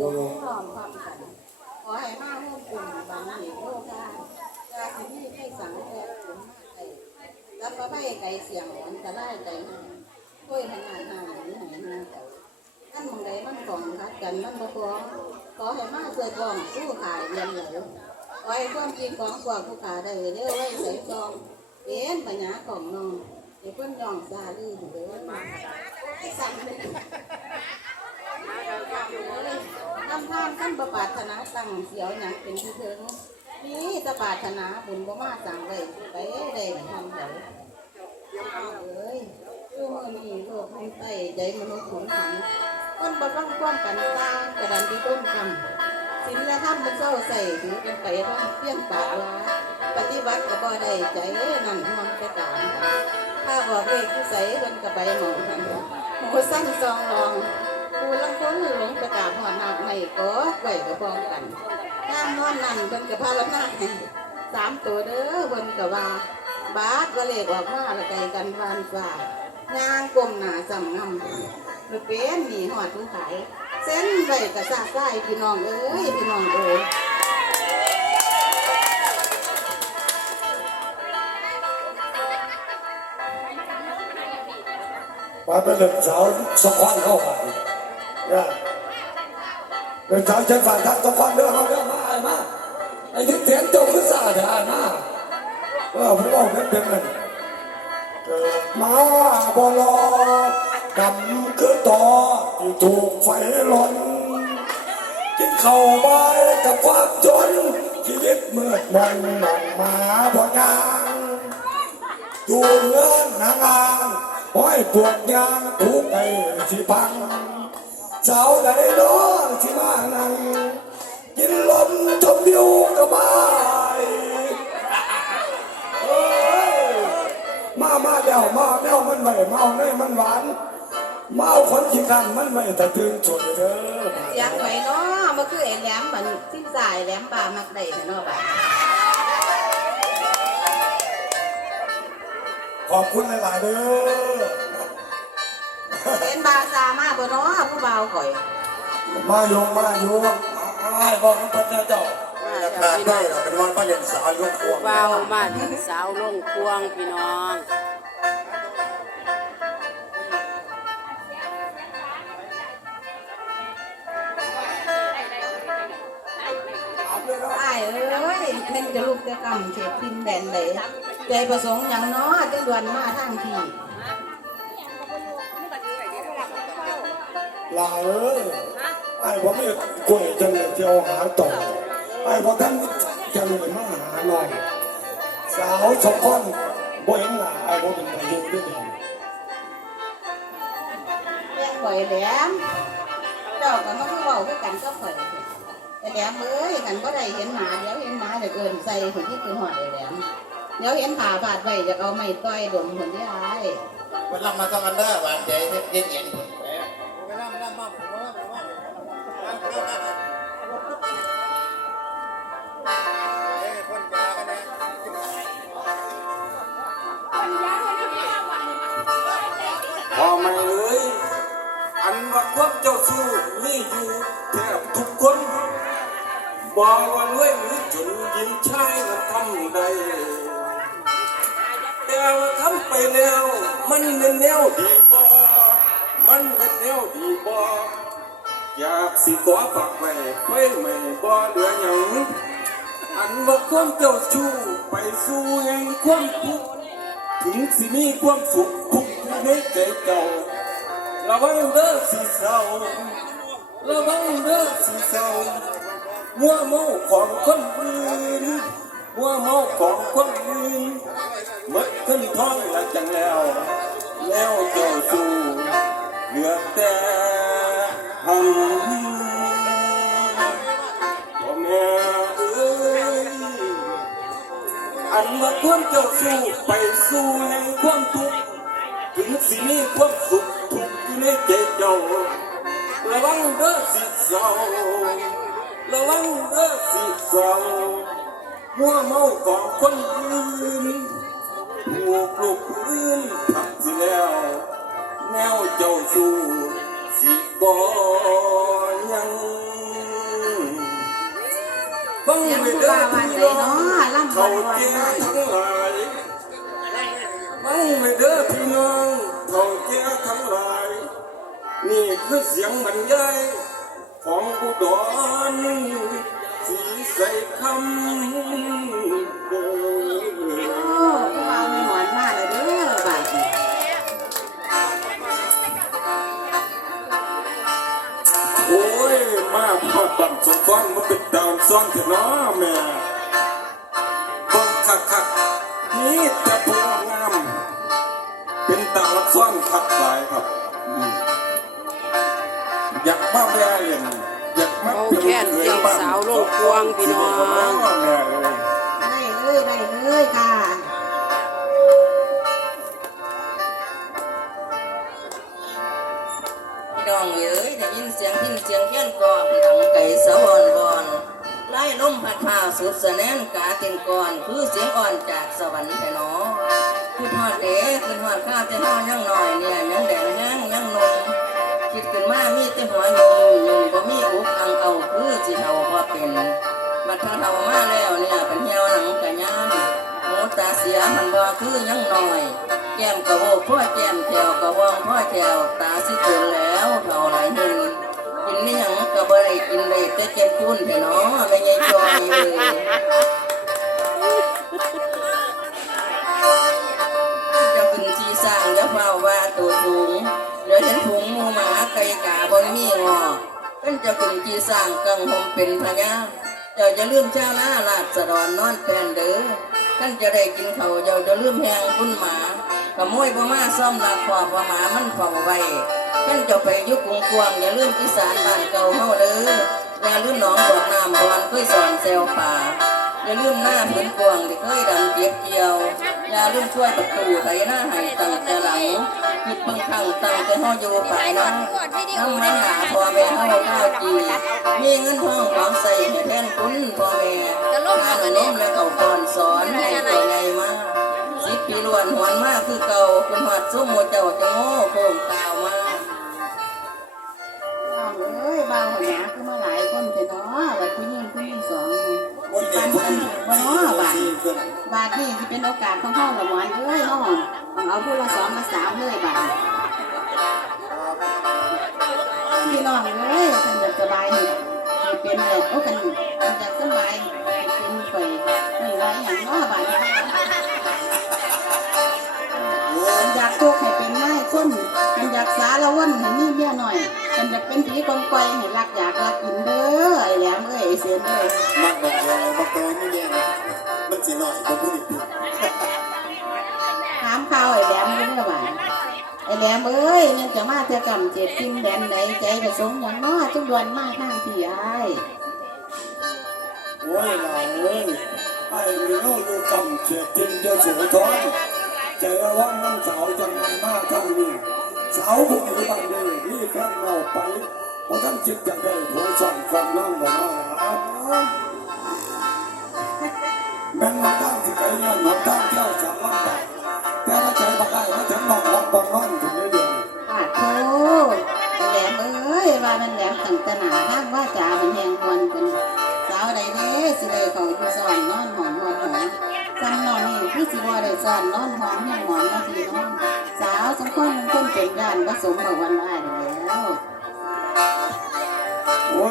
อยู่พร้อมพร้อมกันขอให้มาร่วมกลุ่มบางเหตุโลกาจาสิมีให้สังแก่สมมาไก่รับประไพ่ไก่เสียงอันตรายไก่หางค่อยขนาดหางหรือไหนมาไก่ท่านมองใดมันกองคัดกันมันบ่ฟ้องขอให้มาเกิดกองสู้ขายเรียนเหลวขอให้ความจริงของกว่าผู้ขาได้เด้อไว้ใส่ซองเป็นปัญญาของน้องให้เพิ่นย่องซาลีเด้อมาให้สั่งเลย ทำทานขั้นประปารถนาตั้งเสียวหยังเป็นที่เทิงนี่ตะปารถนาบุญบ่มาสั่งไว้ไปได้ทำเดี๋ยวเอ้ยดูมือนี่โลกให้ไปใจมนุษย์ขนขันคนบ่ฟังความกันตากระดันที่ต้นคำศีลและธรรมมันเศร้าใส่ถือกันไปร่างเพี้ยนปากว่าปฏิบัติก็บ่ได้ใจนั่นมันไปตามถ้าบอกเลขที่ใส่เพิ่นก็ไปหมองหันหมูสั้นซองรอง กูลังคนหลงประกาศหอดนาในก็ไหวกับองกันย่างนอนนั่นเพิ่นกับพาละนาสามตัวเด้อเพิ่นกับว่าบาสก็เลขออกมาละไกลกันวานฝ่ายางกลมหนาสำงำหรือเป็นหนีหอดทุงขายเส้นไหวกับซาไส้พี่น้องเอ้ยพี่น้องเอ้ยมาเป็นเด็กสาวสะพานเข้าไป เด็กสาวใช้ฝ่ายทักสะพานเด้อเขาเด้อมาไอ้มาไอ้ที่เสียงจ้าคือสาดามาเออพวกเราเป็นเป็นมันเกิดมาบอลอดำคือต่อที่ถูกไฟลนกินเข้าวใบกับความจนชีวิตมืดมนหนังมาบ่ยางอยู่เงินหางานห้อยปวดยางถูกไอ้สิพัง เจ้าใดเน้อที่มานั่งกินลมชมวิวกระบายเอ้ยมามาแล้วมาแล้วมันไม่เมาในมันหวาน เมาคนขี้กันมันไม่แต่ตื่นสดเด้อเสียงไหวเนาะมันคือไอ้แหลมมันสิ้นสายแหลมป่ามักได้เนาะบ่าขอบคุณหลายๆเด้อเป็นบาซามาบ่เนาะผู้เบาข่อยมาโยงมาโยงไอ้บอกมันเป็นเจ้าขาดได้เราเป็นวันพระเย็นสาวยกขวงเบามาถึงสาวลงควงพี่น้องอ้ายเอ้ยเล่นจะลูกจะกำเขตพินแดนใดใจประสงค์อย่างน้อจังดวนมาทางที่ ลายเอ้ยไอ้ผมไม่กล้วยจังเลยจะเอาหาต่อไอ้พอท่านจังเลยมาหาหน่อยสาวสองคนบ่เห็นหน้าไอ้ผมเป็นประโยชน์ด้วยกันเลี้ยงข่อยแหลมเจ้าก็มาคือเว้าคือกันก็ข่อยแต่แหลมเอ้ยกันบ่ได้เห็นหมาเดี๋ยวเห็นหมาเดี๋ยวเกินใส่คนที่คือหอดไอ้แหลมเดี๋ยวเห็นผ่าบาดไว้จะเอาไม้ต้อยดมคนที่อ้ายเวลามาต้องกันได้หวานใจเย็นเพอไม่เลย อันว่าความเจ้าสู้มีอยู่แทบทุกคนบอกว่ารวยหรือจนยิ้มชายก็ทำได้แต่ว่าทำไปแล้ว มันเป็นแนวดีบ่มันเป็นแนวดีบอ อยากสิขอฝากไว้ไว้ไม่บ่เหลือหยังอันว่าความเจ้าชู้ไปสู่แห่งความทุกข์ถึงสิมีความสุขทุกข์อยู่ในใจเจ้าระวังเด้อสิเศร้าระวังเด้อสิเศร้ามัวเมาของคนอื่นมัวเมาของคนอื่นหมดขึ้นท้องละจังแล้ว แล้วเจ้าสู้เหลือแต่หำ อันว่าความเจ้าสู้ไปสู่แห่งความทุกข์ถึงสิมีความสุขทุกข์อยู่ในใจเจ้าระวังเด้อสิเศร้าระวังเด้อสิเศร้ามัวเมาของคนอื่นหัวกลูกอื่นทักสิแล้ว แนวเจ้าสู้สิบ่ยัง บังเสียงไม่เด้อราวันพี่ใดน้องเนาะล่ำเขาวันวันเจ้าได้ทั้งหลายบังไม่เด้อพี่น้องเขาเจ้าทั้งหลาย นี่คือเสียงบรรยายของอุดรสีใสคำ มาพอดันสงก้อนมาเป็นดาวซ่อนเถอะนาะแม่บังคักคักนี่แต่พวงาม เป็นตาลักซ่อนคักหลายครับ อยากมาแม่เล่นอยากมาเอาแค่นเกี่ยวสาวโลงควงพี่น้องแม่เอ้ยได้เลยได้เลยค่ะ สียงพินเสียงเทียนกรอบดังไก่สะวอนวอนไล่ลมพัดพาสุดสะแนนกาเต็นก่อนคือเสียงอ่อนจากสวรรค์แท้หนอคือทอดเด้คือทอดข้าวแต่ห้ายังหน่อยเนี่ยยังแดงยังยังนมคิดขึ้นมามีแต่หัวยงยงบ่มีอุกอังเอาคือสิเท่าพอเป็นบัดท่าเท่ามาแล้วเนี่ยเป็นเหี่ยวหนังกะย่างหูตาเสียมันบ่คือยังหน่อย แก้มกะโวกพ่อแก้มแถวกะวองพ่อแถวตาสิเกินแล้วเท่าไหรหนึ่งกินนี่ยัง บ่ได้กินเลยแต่เจ็บคุ้นแต่น้อไม่ใช่จอยเลยจะขึ้นที่สร้างจะเฝ้าว่าตัวสูงเดี๋ยวฉันถุงหมูหมาไก่กาบนมีงอเป็นจะขึ้นที่สร้างกังหมเป็นพญาเจ้าจะลืมเจ้าหน้าลาดสะดอนนอนแปนเด้อท่านจะได้กินเขาเจ้าจะลืมแหงคุณหมาขโมยบ่มาซ่อมรักความว่าหมามันเฝ้าไว้ ท่านจะไปยุคกรุงกวางอย่าลืมอีสานบ้านเก่าเฮาเด้ออย่าลืมหนองบอกน้ำบอนเคยสอนแซวป่า อย่าลืมหน้าผืนกวางที่เคยดันเก็บเกี่ยว อย่าลืมช่วยประตูไถหน้าให้ตั้งแต่หลังคิดเพิ่งข้างตั้งแต่เฮาอยู่ป่าน้ำน้ำมันหนาพ่อแม่เฮาข้าวจีมีเงินทองหวังใส่ให้แทนคุณพ่อแม่งานอนมและเขาก่อนสอนให้ตัวใหญ่มาสิบปีล้วนหวนมากคือเก่าคุณหัดส้มโมเจ้าจะโง่โค้งกาวมา ยบาวหยาคือมาหลายคนแต่เนาะบัดผู้หญิงผู้หญิงสองนี่คนเด็กคนบ่เนาะบาดบาดนี่สิเป็นโอกาสของเฮาละหมอนเอ้ยเฮาต้องเอาผู้ละสองมาสามเลยบาดพี่น้องเอ้ยท่านจะสบายเป็นเลยโอ้กัน ป็นผีกอยให้รักอยากรักกินเด้อไอ้แหลมเอ้ยไอ้เสียนเอ้ยมักบอกเราบักโตไม่แย่งมันสิหน่อยผมพูดอีกทีถามข่าวไอ้แหลมยู่เมื่อวานไอ้แหลมเอ้ยยังจะมาเธอกำเจ็ดกินแดนไหนใจประสงค์อย่างน้อจุดวนมากข้างพี่ไอ้โอ้ยหลานเอ้ยไอ้มีโน่อยู่กำเฉียดจริงเดียวโสธรใจว่าน้ำสาวจังมากทั้งนี้สาวผู้นี้บางดีนี่แค่เราไป ว่าท่านจิตจะได้ผัวสั่งความนั่งบอกว่าแม่งมาตั้งที่ใจเงินมาตั้งเที่ยวสามล้านบาทแต่ว่าใจบักได้มาถึงบอกว่าบองนอนถึงได้เดือนปาดโธแหลมเอ้ยว่ามันแหลมตั้งแตหนาทางว่าจ่ามันแหงมวนกันสาวใดเด้สิเลยเขาอยู่ซอยนอนหอนหอนหอนจำนอนนี่คือสิว่าได้ซอนนอนหอมแหงหอนนาทีน้องสาวสมคนมันคนเป็นด้านผสมกับวันว่าได้แล้ว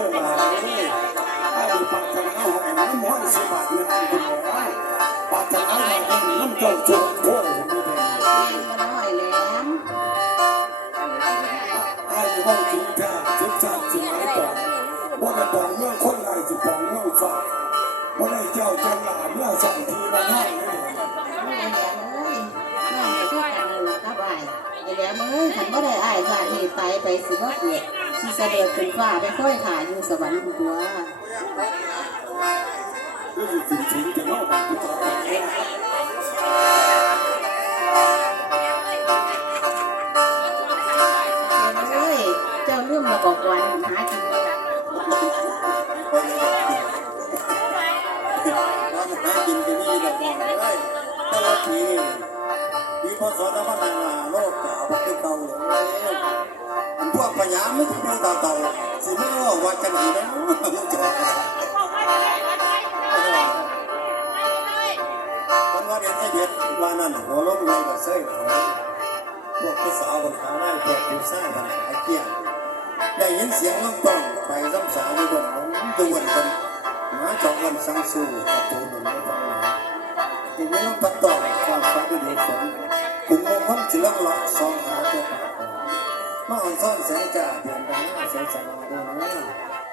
ยมาเลยไอ้ปากจะเอาให้น้ำมันสิบาทเนี่ยปากจะเอาให้น้ำเจ้าจุกโอ้ยไม่ได้เองก็น้อยแหลมไอ้บ้องจริงแท้จิตใจจริงไอ้ปองว่าได้ปองเมื่อคนไหนจะปองเมื่อฟ้าว่าได้เจ้าจังหลาเมื่อสองทีมาให้เลยไอ้แหลมเอ้ยน้องจะช่วยกันกับไอ้อ้แหลมเอ้ยขันบ่ได้อ้ชาตินี้ตายไปสิว่าเกิด สิเสด็จขึ้นฟ้าไปค่อยถ่ายอยู่สวรรค์ตัวก็คือจริงๆจะเล่าแบบที่ต่อไปเนี่ยเอ้ยเจ้าลืมมาบอกวันหากินว่ามันหากินที่นี่ดอกบองเลยต่ว่าทีนี่มีพอสอนมาทางลาโลกเก่าเป็นเก่าเลย พยาญาไม่ทำอะไรต่อต่อสิไม่ว่าว่าจะไหนนะมึงจะบอกกันวันเด็กเด็ดวันนั้นหัวล้มเลยแบบเซ่ยพวกผู้สาวคนหาหน้าพวกผู้สร้างกันไอ้เกี่ยได้ยินเสียงล้มต้องไปซ้ำสาวอยู่บนหงตะวันกันหมาจอกวันสังสูตะตูหนุ่ต้องหมาถึงไม่ล้มตัดต่อความฟ้าดูดีฝนกลุ่มมงคนจะลักหลอกซองหาตัว มาอ่อนซ่อนแสงจ้าเดือนกันหน้าแสงสว่าด้วยนะ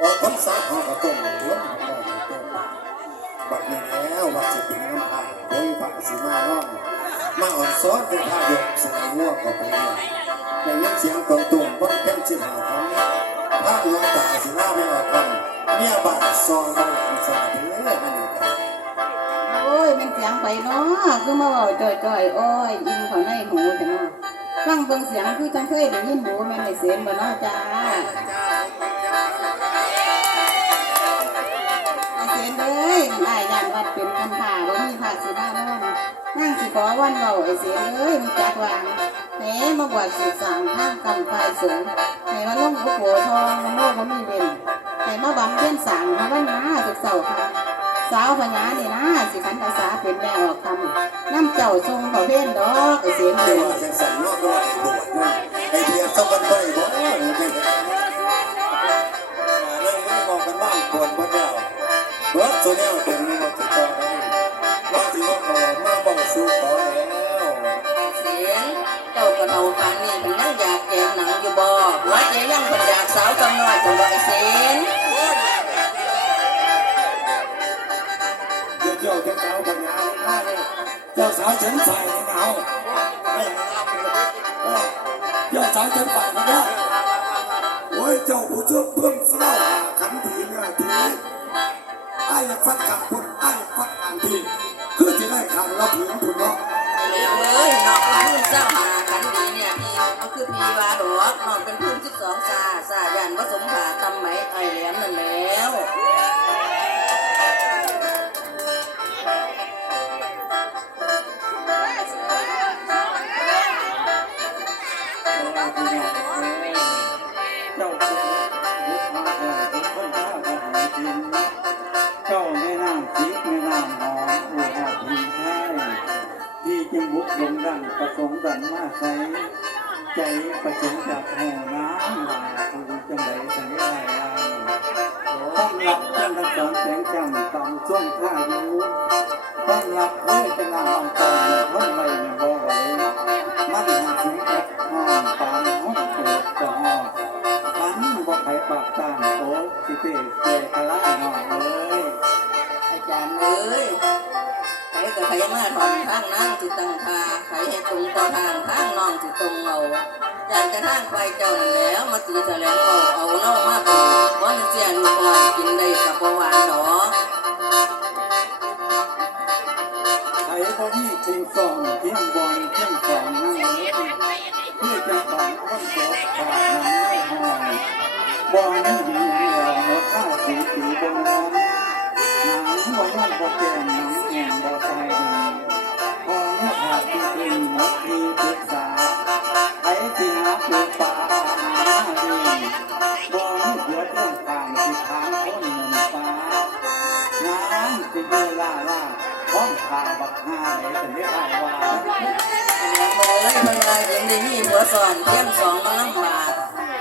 ออกพรรษาหอกระต้มล้มหอกระต้มบัดนี้แล้ววัดสิเป็นน้ำพาโอ้ยพระสีมาน้องมาอ่อนซ้อนเป็นท่ายกสายง่วงก็ไปเนี่ยในยินเสียงตรงตุ่มพ้นเต็มสิบหาของพระหลวงตาสีหน้าไม่ออกกันเมียบาดซองบางอันสาเด้อมันนี่กันโอ้ยมันเสียงไปเนาะคือมาเว้าจ่อยๆโอ้ยยินเขาในหูแต่เนาะ ฟังเบิ่งเสียงคือจังเคยได้ยินหมูแม่นได้เสียงบ่เนาะจ้าไอ้เสียงเอ้ยมันอายย่านวัดเป็นคำผ่าบ่มีภาสิมานอนนั่งสิขอวันเว้าไอ้เสียงเอ้ยมันจักวางแหนมาบวชสืบสางทางกำฝ่ายสงฆ์ให้มาลงพระโขทองมันโลกบ่มีเว้นให้มาบำเพ็ญสางให้วันมาสุขเสาร์ค่ะ สาวพญานี่นะสิขันภาษาเป็นแม่ออกคำน้ำเจ้าทรงขาเพ่นดอกไอเสียงเรีเดืยกอว่าจังสันนอกก็ไอ้บวชนั่นไอ้เพียรต้องกันบ่อยบ่หนูจังมาเริ่มไม่มองกันบ้างปวดบ่เดียวเบิดตัวเนี้ยเป็นมันติดต่อได้ว่าสิว่าขอมาบอกสู่ขอแล้วเสียงเจ้ากระเทาปานนี่มันยังอยากแกงหนังาสาวฉันฝ่ายนี่เอาไม่เอาไปเลยเออเจ้าสาวฉันฝ่ายนี่นะโอ้ยเจ้าผู้ช่วยเพิ่มเล่าหาขันทีเนี่ยทีไอ้ยอยากฟันกับคน ยที่จึงบุกลงดันประสงค์ดันมาใช้ใจประสงค์จากห้องน้ำลาผู้จังไรสังเกตลายต้องรับท่านทั้งสองแสงจำต่ำช่วงท่าอยู่ต้องรับเพื่อจะนำลำตอนท้องไว้ในบ่ เอ้ยใครก็ใครมาถอนทางนั่งสิตตังทาใครให้ตรงต่อทางทางน้องสิตตรงเอาจานกระทั่งไปเจ้านั่นแล้วมาตีแถลงเอาเอาเน่ามาปลูกว่ามันเสียลูกอ่อนกินได้กับหวานดอกไผบ่มีคุงสองเที่ยงบอลเที่ยงสองนั่งเอ้ยเพื่อจะสอนคนโตปากน้ำไม่หอยบอลนี่หญิงเหล่าหมดท่าสีสีบนนอนหนัง บ่นอนบ่แก่หนังแห่งบ่ใส่พอเนี่ยขาดที่เป็นหมดที่ปรึกษาไผที่หาปลูกป่าหาดีบ่มีหัวเรื่องทางที่ทางคนเงินฟ้าน้ำจะเยือล่าล่าพร้อมพาบักหาไหนถึงได้อายว่าเอ้ยมันมายังได้มีหัวสอนเที่ยงสองมันลำบาก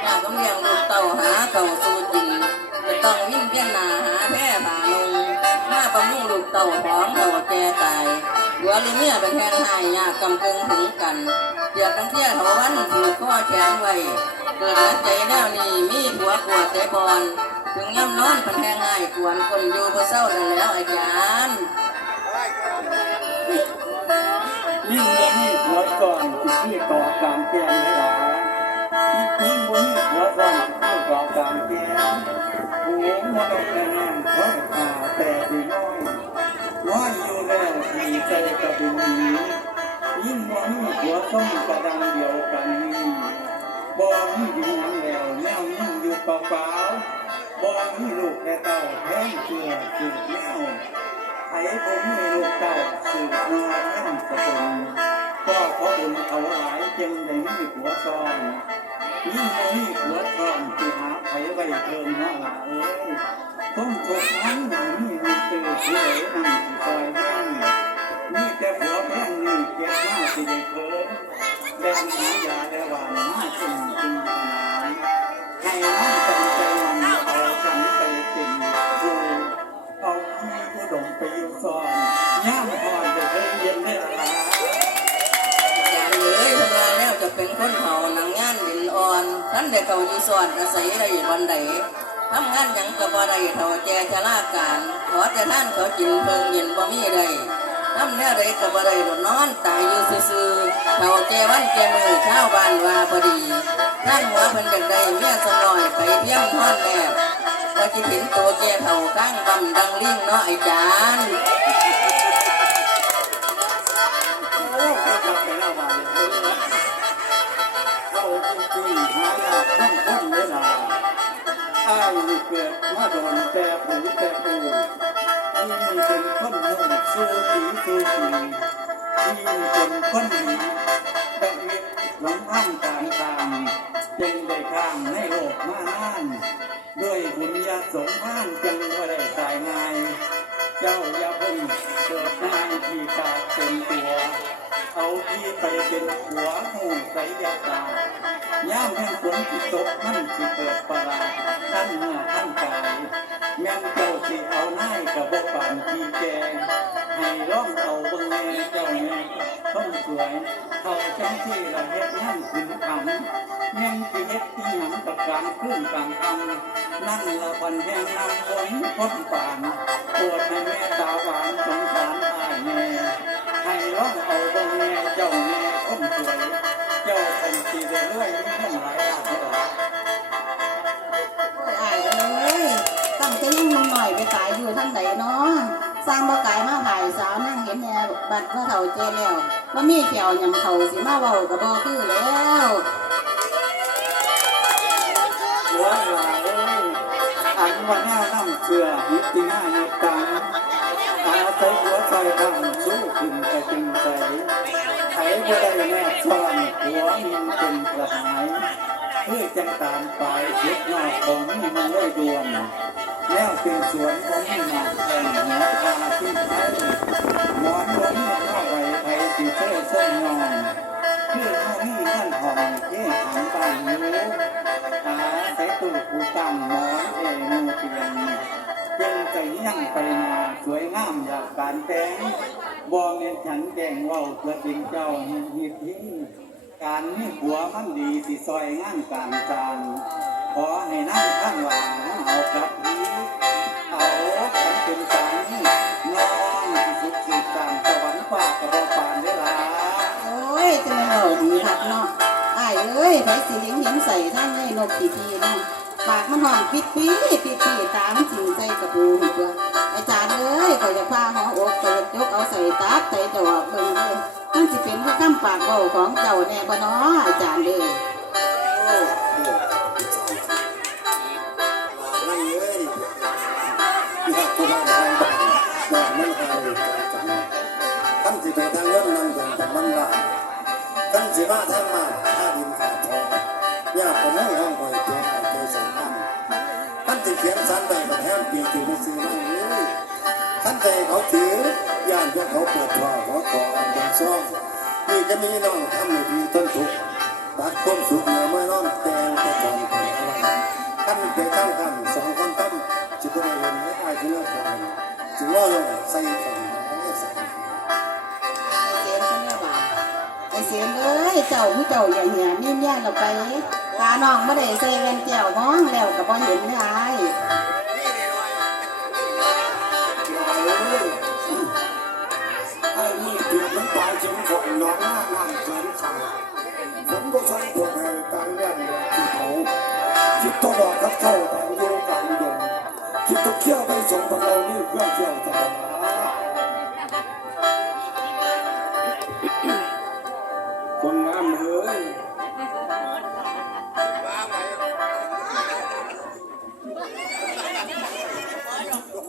อยากกำเลี้ยงลูกเต่าหาเต่าสู้กินจะต้องวิ่งเพี้ยนนาหาแพร่ผ่า เต่าหอมเต่าแก่ตายหัวหรือเมียเป็นแทนหายยากกำกิงถึงกันเดือดตั้งเที่ยเถาวันผูกข้อแขนไว้ เกิดรักใจแนวนี้มีผัวปวดแต่บอลถึงย่ำนอนพันแทงง่ายควรคนอยู่เพื่อเศร้าแล้วอาจารย์ยิ่งบ่มีหัวก่อนจิตที่ต่อการแก้มไม่หลายิ่งบ่มีหัวก่อนจิตที่ต่อการแก้มหูมันต้องแน่นเพราะตาแต่ดีน้อย ว่าอยู่แล้วที่ใจกับเป็นหนียิ่งบ่มีหัวต้องกระดังเดียวกันบ่มีอยู่หังแล้วแนวยิ่งอยู่เปล่าๆบ่มีลูกและเต้าแทนเชื่อสืบแนวไอ้ผมมีลูกเต่าสืบมาแท่นสกุลก็เพราะบุญเอาหลายจึงได้มีหัวซ้อนยิ่งมีหัวซ้อนที่หาไผไว้เพิ่มหน้าละเอ้ย ต้องทุกนั้นมีมีเตือเพื่อนั่งที่ซอยแห้งมีแต่ผัวแม่งนี่เก็บมากสิได้เพิ่มแรงหายาและหวานมาจนจึงขนานให้น้องตั้งใจมันเอาฉันไปเป็นครูเอาขี้อุดมไปอยู่ซ่อนย่ามพรจะเคยเย็นได้ละจานเอ้ยเวลาแล้วจะเป็นคนเฮาหนังงานดินอ่อนท่านได้เขาอยู่สอนอาศัยได้วันใด ทำงานยังก็บ่ได้เท่าแก่ชราการขอแต่ท่านเขากินเพิงเย็นบ่มีใดทำแนวใดก็บ่ได้ดอกนอนตายอยู่ซื่อๆเท่าแก่วันแก่มือชาวบานว่าบ่ดีท่านหัวเพิ่นจังได้เมียสน้อยไปเพียงทอดแนบว่าสิเห็นตัวแก่เท่าข้างบำดังลิงเนาะไอ้จานโอ้เขากลับไปแล้วมาเลยจริงๆหายากทั้งคนเลยนะอ้าลูกเกิดมาโดนแต่ผูแต่ปูที่เป็นคนหนุ่มสู้ผีสู้ผีที่เป็นคนดีแต่เรียกหลงอ้างการทางจึงได้ข้ามในโลกมานานด้วยบุญญาสงฆ์านจึงว่าได้ตายง่าย เจ้าอย่าเพิ่งเกิดนางที่ตาเป็นตัว เอาที่ไปเป็นหัวหูใสยาตาย่ามแห่งฝนที่ตกมันที่เกิดปลาท่านเมื่อท่านกาย แม่นเจ้าที่เอาหน้ายกับบ่ปานที่แกงให้ร้องเอาเบิ่งแน่เจ้าแม่คนสวยเขาจังที่ละเฮ็ดงานขึ้นคำแม่นที่เฮ็ดที่หยังกับกลางคืนกลางคำนั่นละวันแห่งนำฝนพ้นป่านปรดให้แม่ตาหวานสงสารอายแม่ให้ร้องเอาเบิ่งแม่เจ้าแม่คนสวยเจ้าเป็นสีได้เรื่อยมีเงินหลายล้าน อยไปขายอยู่ท่านใดเนาะสร้างบ่กายมาถ่ายสาวนั่งเห็นแน่บัดว่าเฒ่าแก่แล้วว่ามีแขวยำเขาสิมาเว้าก็บ่คือแล้วหัวหลายอันว่าหน้าน้ำเชื่อหิตีหน้าเหตุการณ์อาศัยหัวใจดังสู้ขึ้นกระจึงใจไถบ่ได้แนบซ่อนหัวมินเป็นกระหายเพื่อจังตามไปเช็ดหน้าของมันเลยดวน แล้วเป็นสวนของหนักแห่งหัวคาที่ไทยหมอนล้มเข้าไปไทยสีเส้อเส้นงอนคือเฮามีเงินทองเที่หันบ้านหนูหาใส่ตู้กูตั้งหมอนเอนูเตียงเก่งใจยังไปนาสวยงามอยากการแต่งบ่เงินฉันแดงว้าวเพื่อจริงเจ้าหินหิดทิ้ง การมีผัวมันดีสิซอยงานการการขอให้นั่งข้างหลังเอากลับนี้เอาขันเป็นสังน้องที่สุดสุดสามสวรรค์ฝากกระบอกปานได้ลาโอ้ยจะไม่เว้าดีคักเนาะไอายเอ้ยไผสิเลี้ยงห็นใส่ท่านเลยนกทีทีเนาะปากมันหอมปิดปีปิดปีตามันสิงใส่กระปูหัว อาจารย์เอ้ยก็จะพาหออกก็จะยกเอาใส่ตับใส่จอบเบิ่งเลยมันสิเป็นผู้คำปากเว้าของเจ้าแน่บ่เนาะอาจารย์เด้อโอ้โหนั่นเลยอยากกูมาทางบ้านบ้านมันหายจังท่านสิไปทางเงินนั่งอย่างแต่มันละท่านสิมาทางมาถ้าดินขาดทองอยากคนให้ห้องคอยเจ้าไอ้เจ้าสมตั้งท่านสิเขียนสันไปกับแฮมปีถือมาซื้อนั่ เลยท่เขาถือย่านพวกเขาเปิดท่อขอขออันเป็นซ่องนี่จะมีน้องทำให้ดีต้นทุกบัดความสุขเหนือเมื่อนอนแตงแต่ก่อนไปอะไรท่านไปตั้งกันสองคนตั้มจิตวิญญาณให้อายที่เลิกกันจึงว่าลงใส่กันไม่ใส่ไอเสียนก็เนี่ยบาไอเสียนเอ้ยเจ้าผู้เจ้าอย่าเหี้ยมีเมียเราไปตาน้องไม่ได้ใส่แว่นแก้วมองแล้วก็บ่เห็นเลยอาย น้องหน้ามันเกินขาฝนก็ใช้พวกให้ตายแน่นที่เขาคิดตัวดอกกับเข้าต่างโยกันดงคิดตัวเขี้ยวไปส่งพวกเรานี่เพื่อเที่ยวจะมาคนงามเอ้ย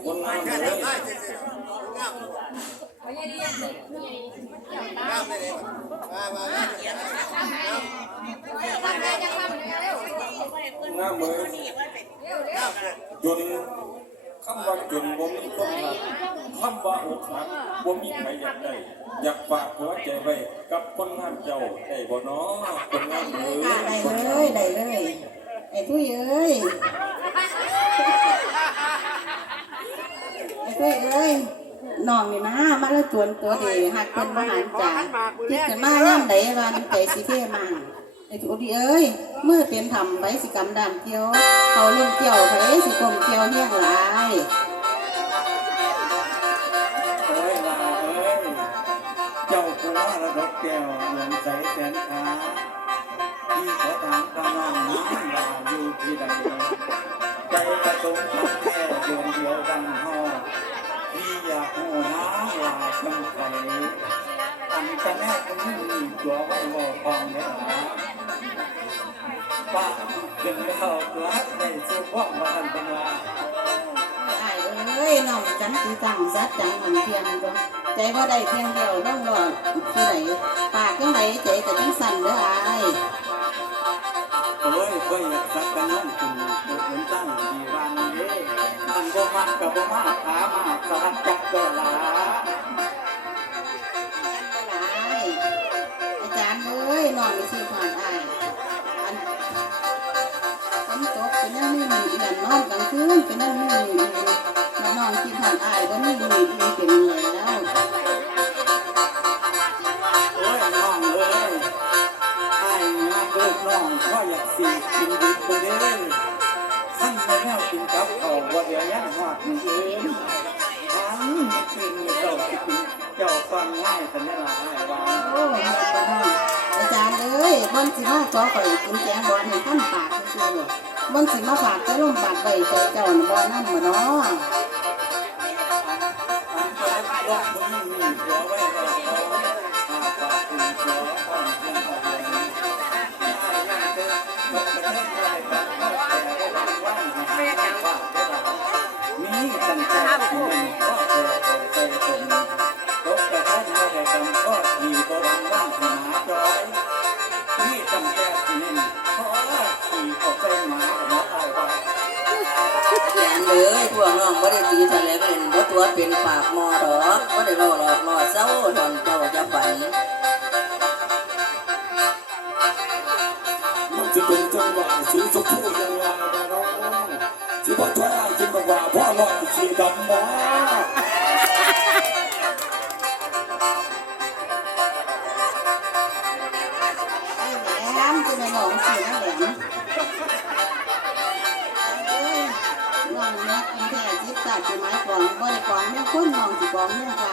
คนน้ำเฮ้ย งามเอ้ยงามเลยจนคำว่าจนบ่มีคนหักคำว่าอกหักบ่มีใครอยากได้อยากฝากหัวใจไว้กับคนงานเจ้าได้บ่น้อคนงานเอ้ยได้เลยได้เลยไอ้ทุยเอ้ยไอ้ทุยเอ้ย น้องนี่นะมาแล้วจวนตัวดีหักเป็นมหารจ๋าคิดกันมาย่ำใดว่าน้ำใจสิเท่มาไอ้ทุยเอ้ยเมื่อเป็นทำไปสิกรรมดามเกี่ยวเขาเล่นเกี่ยวไปสิกลมเกี่ยวเฮี้ยหลายโอ้ยลาเอ้ยเจ้าผู้ว่าระดกแก้วเหมือนใสแสนขาที่ขอถามกำลังน้ำลาอยู่ที่ใดใจประสงค์ทำแค่ดวงเดียว จังไสอันจะแน่คงไม่มีตัวไว้บอกฟองเลยหรอป้าจึงเข้าตัวในสุขว่างมาทันเป็นว่าไอ้เอ้ยน้องจันตีตั้งซัดจังมันเพียงตัวใจว่าได้เพียงเดียวน้องว่าที่ไหนปากจังไหนใจก็จังสั่นเด้อไอ้โอ้ยเพิ่อยากสักกันน้องคุณ บ่มักกับบ่มาขามาสหักจักก็ลาหลาอาจารย์เอ้ยนองมีชื่อผ่านไอ้อันฝนตกเป็นนั่นนี่มีอียนนอนกลางคืนเป็นนั่นนี่มีเอียนแล้วน้องที่ผ่านไอ้ก็มีมีเอีเป็นเหนื่อยแล้ว โอ้ยน้องเอ้ยไอ้ายมาเลูกน้องก็อยากสิกินดิบบ่เด้อ งมาแล้วกินกับเขาวบ่เดี๋ยวยังฮอดมื้ออื่นทั้งมื้อคืนเช้าเจ้าฟังง่ายสัญญาอ้ายว่าโอ้ยน้องอาจารย์เอ้ยบนสิมาขอข่อยกินแกงบอลให้ท่านปากซื่อๆบนสิมาฝากจะลมปากใบใจเจ้าน่ะบ่นั่นเนาะอันเอาะ บ่รังว่างให้อยมีตั้งแต่ที่หนึ่งพ่อที่ออกใจหมาหัวเอาไว้แกนเลยพวกน้องบ่ได้ตีทะเลเป็นบ่ตัวเป็นปากมอดอกบ่ได้รอหลอกรอเศร้าทอนเจ้าจะฝันมันจะเป็นจังหวะสีชมพูยังไงนะน้องที่พ่อชายกินบอกว่าพ่อลอยสีดำมา จิตตาจุไม้กองบ่ได้กองเนี่ยคนน้องสิกองเนี่ยค่ะ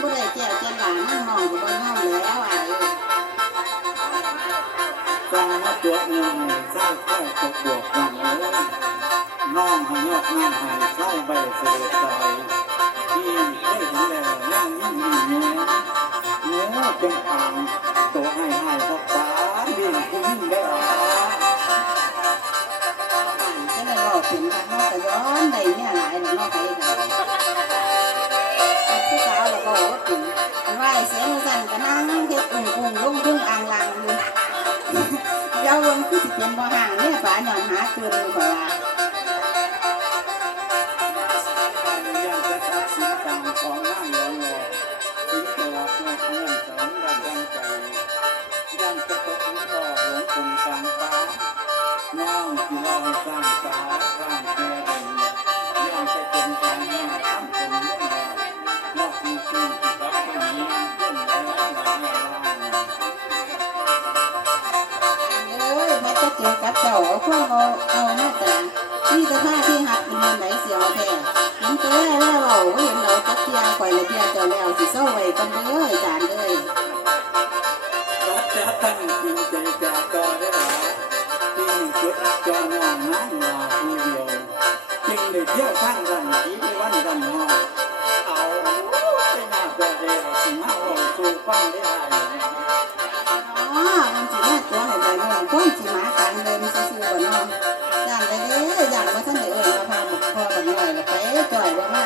บ่ได้แก้วแก้หลานนั่งน้องก็บ่ยอมแล้วอ้ายสร้างมาตัวเงินสร้างแค่ตกบวกกันเลยน้องห้ยกงานให้ใช้ใบเสด็จใจที่ได้เห็นแล้วนั่งยิ่งยิ่งเนื้อเนื้อจงอ่างตัวให้ให้พ่อตาเลี้ยงผู้ยิ่งได้หรออ่ เนี่ยหลายเนาะไปกันผู้สาวแล้วก็ว่าถึงไหวเสียงสั่นก็นั่งเฮ็ดกุ้งกุ้งลุ่งลุ่งอ่างลางอยู่เยาวันคือสิเป็นบ่ห่างเนี่ยป๋าหย่อนหาเตือนกว่า พวกเอาเอาหน้าตานี่แต่าที่หักเป็นมันไหนเสียวแท้เห็นตัวแล้วแล้วเอาเห็นเราจักเทียข่อยละเทียเจ้าแล้วสิเศร้าไว้กันเด้อจานเอ้ยรักจะตั้งจริงใจจากก็ได้หรอที่จุดจอน้องนั้นมาผู้เดียวจึงได้เที่ยวข้างดันทีในวันดันหอเอาไปหน้าตัวเดียวมาเอาสู่ฟังได้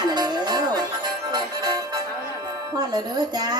แล้วพ่อแล้วเด้อจ้า